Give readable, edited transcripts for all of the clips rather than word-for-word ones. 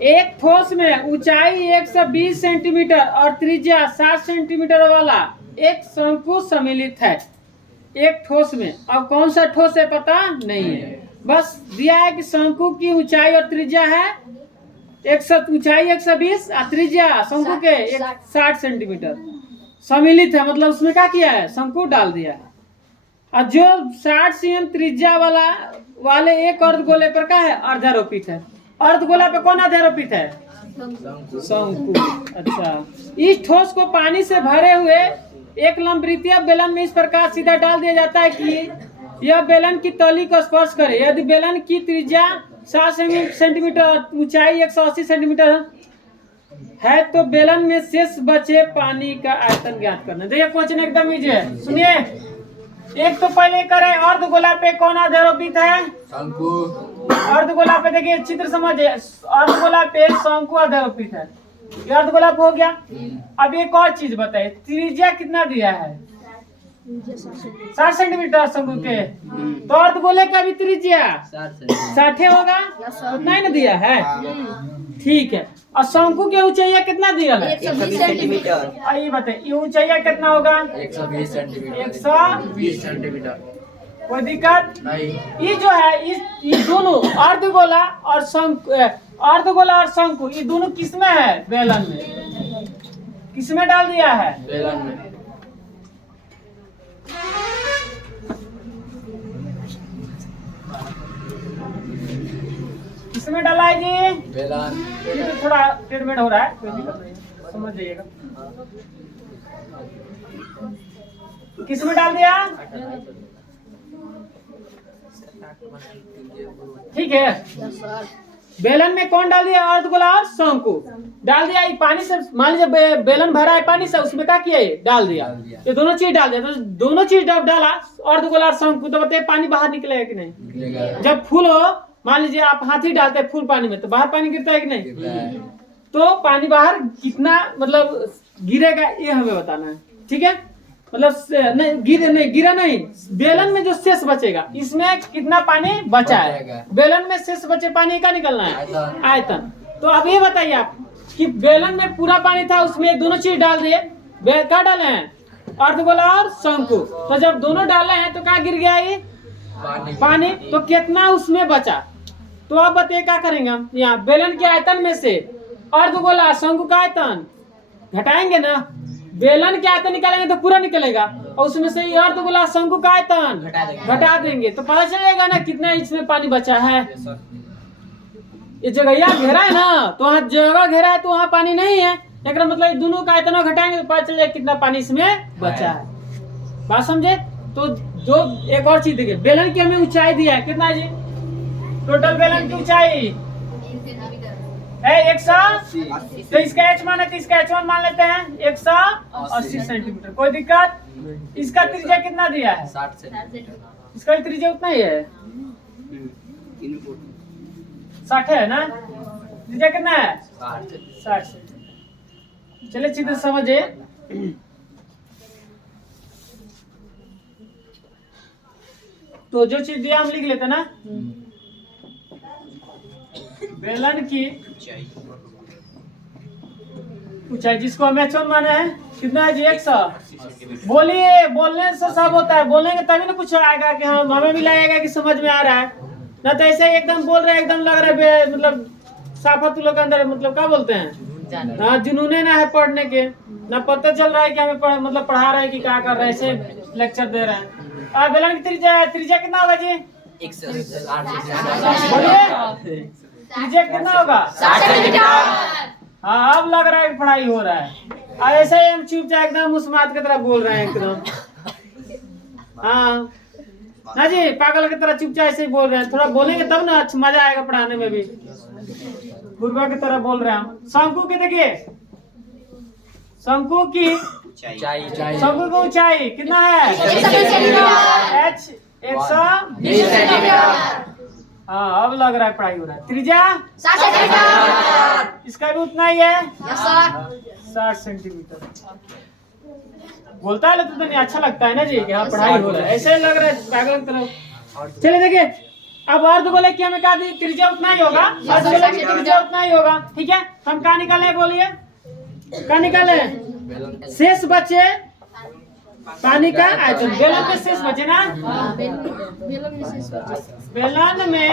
एक ठोस में ऊंचाई 120 सेंटीमीटर और त्रिज्या 60 सेंटीमीटर वाला एक शंकु सम्मिलित है एक ठोस में। अब कौन सा ठोस है पता नहीं है, बस दिया है कि शंकु की ऊंचाई और त्रिज्या है ऊंचाई 120 और त्रिज्या शंकु के 60 सेंटीमीटर सम्मिलित है, मतलब उसमें क्या किया है, शंकु डाल दिया है। और जो 60 सीएम त्रिज्या वाले एक अर्धगोले पर क्या है, अर्धारोपित है। अर्धगोला पे कौन अर्धारोपित है, शंकु। अच्छा, इस ठोस को पानी से भरे हुए एक लंबवृत्तीय बेलन में इस प्रकार सीधा डाल दिया जाता है कि यह बेलन की तली को स्पर्श करे। यदि बेलन की त्रिज्या 60 सेंटीमीटर, ऊंचाई 180 सेंटीमीटर है तो बेलन में शेष बचे पानी का आयतन ज्ञात करना। देखिए क्वेश्चन एकदम इजी है, सुनिए। एक तो पहले करें, अर्धगोला पे कौन आरोपित है, शंकु। अर्धगोला पे देखिए चित्र समझिए, अर्धगोला पे शंकु आरोपित है, ये अर्धगोला पे हो गया। अब एक और चीज बताइए, त्रिज्या कितना दिया है, 60 सेंटीमीटर शंकु के, तो अर्धगोले का भी त्रिज्या 60 होगा, उतना ही ना दिया है, ठीक है। और शंकु की ऊंचाई कितना दिया है, 120 सेंटीमीटर। ये बताइए ये ऊंचाई कितना होगा, 120 सेंटीमीटर। 120 सेंटीमीटर। कोई दिक्कत नहीं। ये जो है ये दोनों अर्धगोला और शंकु ये दोनों किसमें है, बेलन में, किसमें डाल दिया है, बेलन में। किसमें डाला है जी, बेलन। ये तो थोड़ा टेढ़मेढ़ हो रहा है, कोई दिक्कत नहीं है, समझ जाइएगा। किसमें डाल दिया, ठीक है। बेलन में कौन डाल दिया, अर्धगोला और शंकु डाल दिया। ये पानी से मान लीजिए बेलन भरा है पानी से, उसमें क्या किया, ये डाल दिया, ये दोनों चीज डाल दिया। तो दोनों चीज डाला, अर्धगोला और शंकु, तो बताइए पानी बाहर निकलेगा कि नहीं, जब फूल हो, मान लीजिए आप हाथी डालते हैं फूल पानी में, तो बाहर पानी गिरता है कि नहीं, तो पानी बाहर कितना मतलब गिरेगा ये हमें बताना है, ठीक है। मतलब नहीं गिरा नहीं, बेलन में जो शेष बचेगा इसमें कितना पानी बचा है, बेलन में शेष बचे पानी का निकलना है, आयतन। तो अब ये बताइए आप कि बेलन में पूरा पानी था, उसमें दोनों चीज डाल दिए, क्या डाले हैं, अर्धगोला और शंकु। तो जब दोनों डाले हैं तो क्या गिर गया, ये पानी। तो कितना उसमें बचा, तो आप बताइए क्या करेंगे हम, यहाँ बेलन के आयतन में से अर्धगोला शंकु का आयतन घटाएंगे ना, बेलन के आयतन निकालेंगे तो पूरा निकलेगा, और उसमें से अर्धगोला शंकु का आयतन घटा देंगे तो पता चलेगा ना कितना इसमें पानी बचा है। ये जगह घेरा है ना, तो वहाँ जगह घेरा है तो वहाँ पानी नहीं है, एक मतलब दोनों का आयतन घटाएंगे तो पता चलेगा कितना पानी इसमें बचा है। बात समझे। तो जो एक और चीज देखिए, बेलन की हमें ऊंचाई दिया है, कितना जी, टोटल बेलन की ऊंचाई है 180, तो इसका h मान है तो इसका h1 मान लेते हैं 180 सेंटीमीटर, कोई दिक्कत। इसका त्रिज्या कितना दिया है, 60 सेंटीमीटर। इसका भी त्रिज्या उतना ही है, 60 है ना, त्रिज्या कितना है, 60 सेंटीमीटर। चलिए चित्र समझिए। तो जो चीज दिया हम लिख लेते ना, बेलन की ऊंचाई जिसको हम h1 माने हैं, कितना है जी, 100। बोलिए, बोलने से सब होता है, बोलेंगे तभी ना कुछ आएगा कि हाँ हमें भी लगेगा कि समझ में आ रहा है, ना तो ऐसे एकदम बोल रहे हैं, एकदम लग रहा है मतलब साफत लोग के अंदर मतलब क्या बोलते हैं, हाँ जुनूने ना है पढ़ने के, ना पता चल रहा है कि हमें मतलब पढ़ा रहे हैं कि क्या कर रहे हैं, ऐसे लेक्चर दे रहे हैं। बेलन की त्रिज्या कितना होगा जी, बोलिए त्रिज्या कितना होगा, 60 सेंटीमीटर। हाँ अब लग रहा है कि पढ़ाई हो रहा है, और ऐसे ही हम चुपचाप एकदम मुस्मात की तरह बोल रहे हैं एकदम, हाँ ना जी पागल की तरह चुपचाप ऐसे ही बोल रहे हैं, थोड़ा बोलेंगे तब ना अच्छा मजा आएगा पढ़ाने में भी, गुरुआ की तरह बोल रहे हैं हम। शंकु की देखिए, शंकु की ऊंचाई कितना है, h 120 सेंटीमीटर। हाँ अब लग रहा है पढ़ाई हो रहा है। त्रिज्या 60 सेंटीमीटर। इसका भी उतना ही है, 60 सेंटीमीटर। बोलता है तो नहीं अच्छा लगता है ना जी कि हाँ पढ़ाई हो रहा है, ऐसे लग रहा है पागल की तरह। चलिए देखिए अब अर्धगोले की हमें कहा दी त्रिज्या उतना ही होगा, अर्धगोले की त्रिज्या उतना ही होगा, ठीक है। तो हम कहा निकाले, बोलिए कहा निकाले, शेष बचे पानी का आयतन। बेलन में शेष बचे ना, बेलन में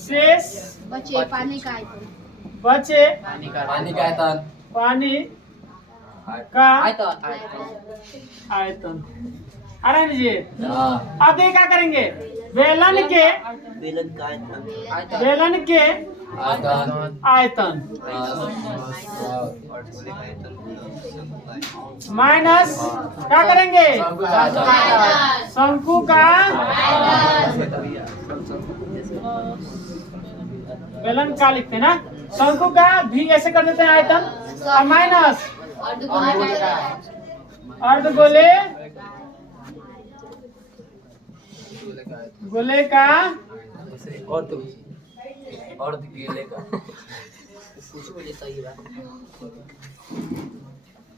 शेष बचे पानी का आयतन, बचे पानी का आयतन, पानी का आयतन। आराम जी। अब ये क्या करेंगे, बेलन के आयतन माइनस क्या करेंगे, शंकु का बेलन का लिखते हैं ना, शंकु का भी ऐसे कर देते हैं आयतन, और माइनस अर्धगोले गोले का और गीले का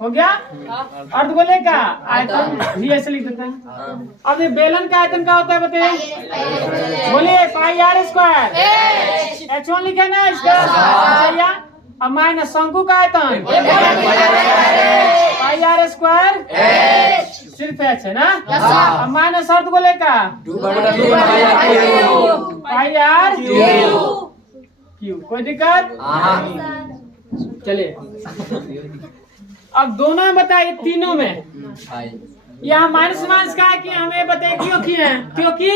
हो गया, अर्धगोले का आयतन भी ऐसे लिख देते हैं। अब ये बेलन का आयतन क्या होता है बताइए, बोलिए पाई आर स्क्वायर, H1 लिखे ना इसका, अब माइनस शंकु का आयतन पाई आर स्क्वायर सिर्फ H है ना, अब माइनस अर्धगोले का पाई आर क्यू। कोई दिक्कत, चलिए अब दोनों में बताइए, तीनों में यहाँ माइनस माइनस का है कि हमें बताइए क्यों किए हैं, क्योंकि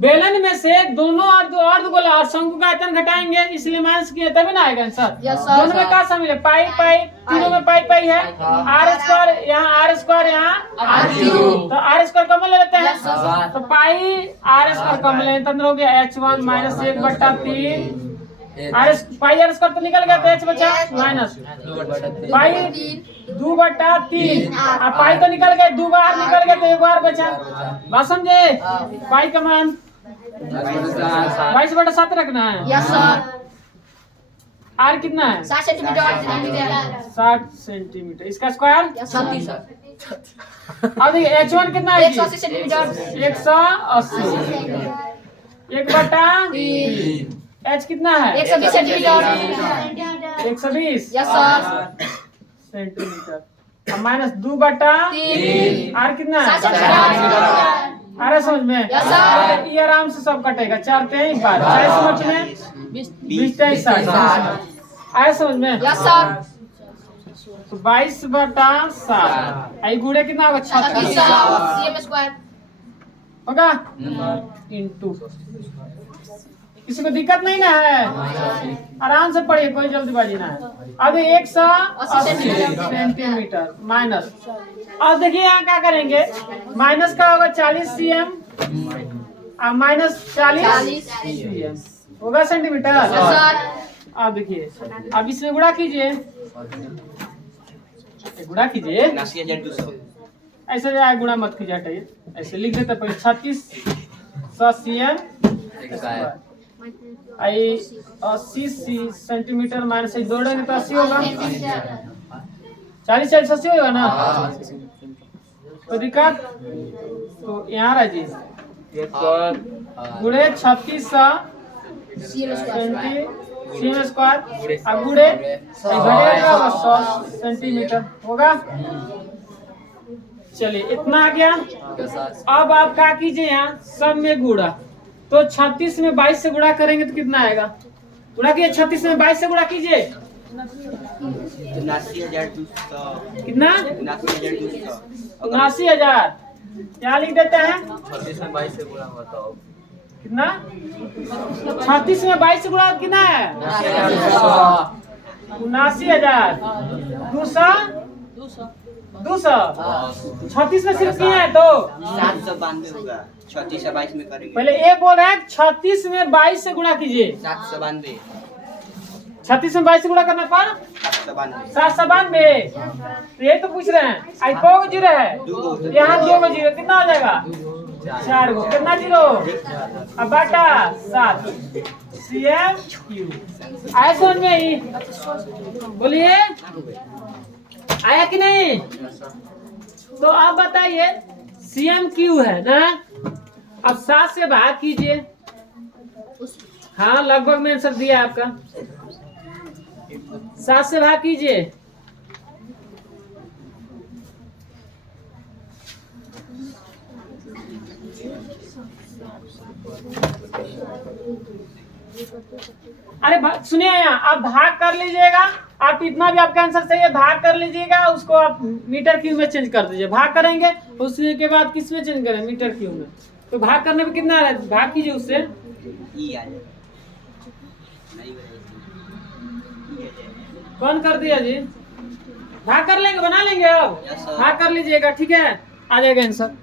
बेलन में से दोनों अर्धगोला और शंकु का आयतन घटाएंगे, इसलिए माइनस किए तभी ना आएगा आंसर। दोनों में क्या शामिल है, पाई पाई, तीनों में पाई पाई है, आर स्क्वायर यहाँ, आर स्क्वायर यहाँ, तो आर स्क्वायर कॉमन ले लेते हैं, तो पाई आर स्क्वायर कॉमन लेते हैं, तो हो गया H1 minus 1/3, pi are square तो निकल गया, तो H बचा माइनस पाई 2/3, और पाई तो निकल गए, 2 बार निकल गए तो 1 बार बचा। बात समझे, पाई का मान 22/7 रखना है। Yes sir. आर कितना है, 60 सेंटीमीटर, 60 सेंटीमीटर, इसका स्क्वायर 36 सर। अब देखिए H1 कितना है, 180 सेंटीमीटर, 180, 1/3, H कितना है, 120 सेंटीमीटर, 120 यस सर। सेंटीमीटर, अब माइनस 2/3, आर कितना है, 60 सेंटीमीटर, आ रहा समझ में, यस सर। ये आराम से सब कटेगा, 4 3 बार 40 समझ में, 20 23 आया समझ में, यस सर। तो 22/7, आई गुड़े कितना होगा, 36 सीएम स्क्वायर होगा इंटू। किसी को दिक्कत नहीं ना है, आराम से पढ़िए, कोई जल्दीबाजी ना है। अब 180 सेंटीमीटर माइनस, अब देखिए यहाँ क्या करेंगे, माइनस का होगा 40 cm और माइनस 40 cm होगा सेंटीमीटर। अब देखिए, अब इसमें गुणा कीजिए, गुणा कीजिए, ऐसे गुणा मत कीजिए, हटाइए, ऐसे लिख देते पहले 3600 cm, आई 80 सेंटीमीटर माइनस जोड़ेंगे तो 80 होगा, 40 40 80 होगा ना, कोई दिक्कत, तो यहाँ रह जी गुड़े 3600 सीएम स्क्वायर, अब गुड़े 100 सेंटीमीटर होगा। चलिए इतना आ गया। अब आप क्या कीजिए, यहाँ सब में गुड़ा, तो 36 में 22 से गुणा करेंगे तो कितना आएगा, गुणा कीजिए, 36 में 22 से गुणा कीजिए, 79,200 कितना, 79,000। क्या लिख देते हैं, 36 में 22 से गुणा बताओ कितना, 36 में 22 से गुणा कितना है, 79,000, 200 36 में सिर्फ किया है तो 792 होगा, 36 से 22 में करेंगे, पहले ये बोल रहे हैं 36 में 22 से गुणा कीजिए, 792 36 में 22 से गुणा करने पर 792 तो ये तो पूछ रहे हैं, आई को जीरो है, यहाँ 2 जीरो, कितना हो जाएगा, 4 गो, कितना जीरो, अब बाटा 7 CM Q। आया समझ में ही, बोलिए आया कि नहीं। तो आप बताइए CM Q है ना, अब 7 से भाग कीजिए। हाँ लगभग में आंसर दिया आपका। 7 से भाग कीजिए। अरे सुनिए यहाँ, आप भाग कर लीजिएगा। आप इतना भी आपका आंसर सही है, भाग कर लीजिएगा, उसको आप मीटर क्यूब में चेंज कर दीजिए। भाग करेंगे उसके बाद किस में चेंज करें? मीटर क्यूब में। तो भाग करने में कितना आ रहा है? भाग कीजिए उससे। ई आ जाएगा। नहीं बनेगी। कौन कर दिया जी? भाग कर लेंगे, बना लेंगे अब। Yes, sir. भाग कर लीजिएगा, ठीक है, आ जाएगा आंसर।